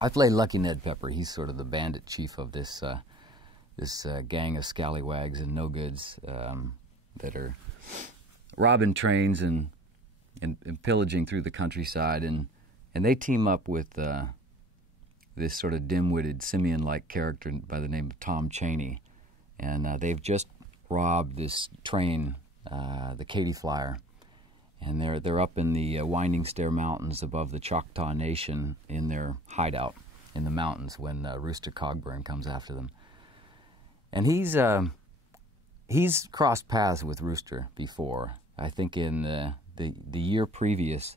I play Lucky Ned Pepper. He's sort of the bandit chief of this gang of scallywags and no-goods that are robbing trains and pillaging through the countryside. And they team up with this sort of dim-witted, simian-like character by the name of Tom Chaney. And they've just robbed this train, the Katy Flyer. And they're up in the Winding Stair Mountains above the Choctaw Nation in their hideout in the mountains when Rooster Cogburn comes after them. And he's crossed paths with Rooster before. I think in the year previous,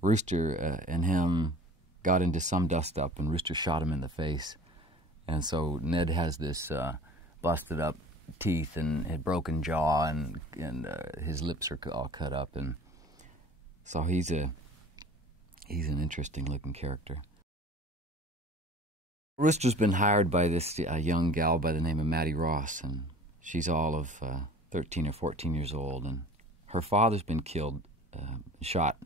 Rooster and him got into some dust-up, and Rooster shot him in the face. And so Ned has this busted up teeth and a broken jaw, and his lips are all cut up, and so he's an interesting looking character. Rooster's been hired by this young gal by the name of Maddie Ross, and she's all of 13 or 14 years old, and her father's been killed, shot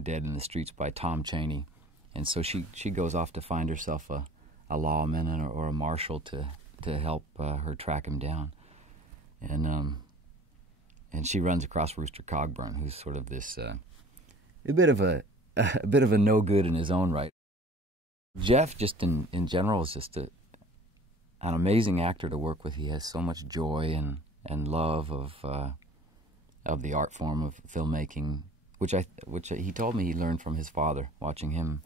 dead in the streets by Tom Chaney, and so she goes off to find herself a lawman or a marshal to help her track him down. And she runs across Rooster Cogburn, who's sort of this a bit of a no good in his own right. Jeff, just in general, is just an amazing actor to work with. He has so much joy and love of the art form of filmmaking, which he told me he learned from his father, watching him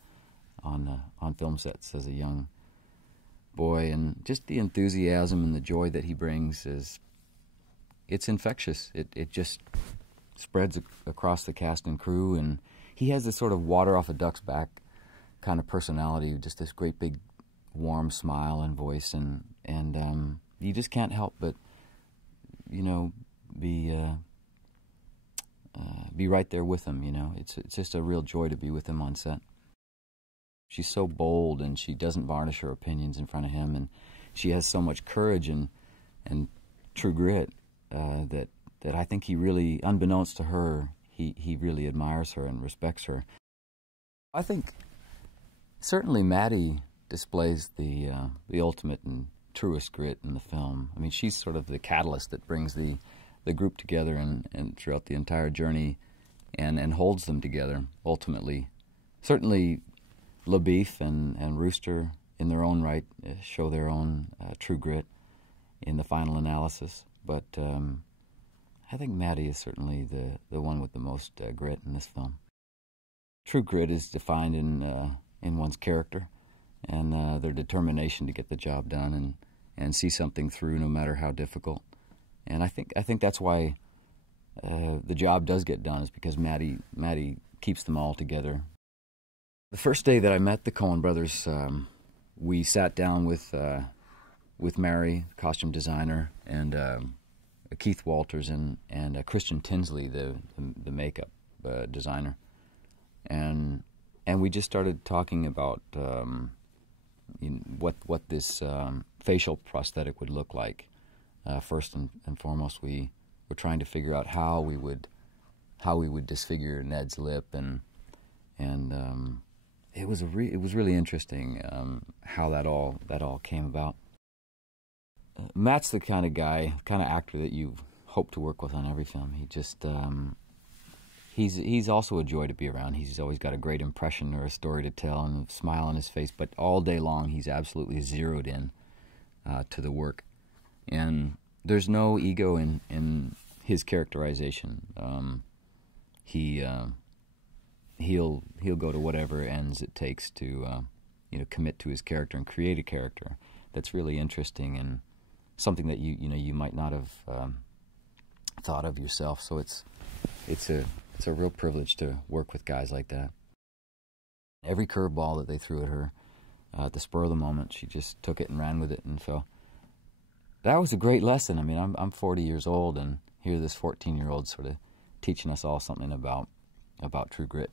on film sets as a young boy, and just the enthusiasm and the joy that he brings it's infectious. It just spreads across the cast and crew, and he has this sort of water off a duck's back kind of personality, just this great big warm smile and voice, and you just can't help but, you know, be right there with him. You know, it's just a real joy to be with him on set. She's so bold, and she doesn't varnish her opinions in front of him, and she has so much courage and true grit that I think he really, unbeknownst to her, he really admires her and respects her. I think certainly Maddie displays the ultimate and truest grit in the film. I mean, she's sort of the catalyst that brings the group together and throughout the entire journey and holds them together ultimately. Certainly LaBeef and Rooster in their own right show their own true grit in the final analysis, but I think Maddie is certainly the one with the most grit in this film. True grit is defined in one's character and their determination to get the job done and see something through no matter how difficult. And I think that's why the job does get done, is because Maddie keeps them all together. The first day that I met the Coen brothers, we sat down with Mary, costume designer, and Keith Walters and Christian Tinsley, the makeup designer, and we just started talking about what this facial prosthetic would look like. First and foremost, we were trying to figure out how we would disfigure Ned's lip, and it was really interesting how that all came about. Matt's the kind of actor that you hope to work with on every film. He just he's also a joy to be around. He's always got a great impression or a story to tell and a smile on his face, but all day long he's absolutely zeroed in to the work. And there's no ego in his characterization. He'll go to whatever ends it takes to commit to his character and create a character that's really interesting and something that you might not have thought of yourself. So it's a real privilege to work with guys like that. Every curveball that they threw at her at the spur of the moment, she just took it and ran with it, and so that was a great lesson. I mean, I'm 40 years old, and here this 14-year-old sort of teaching us all something about true grit.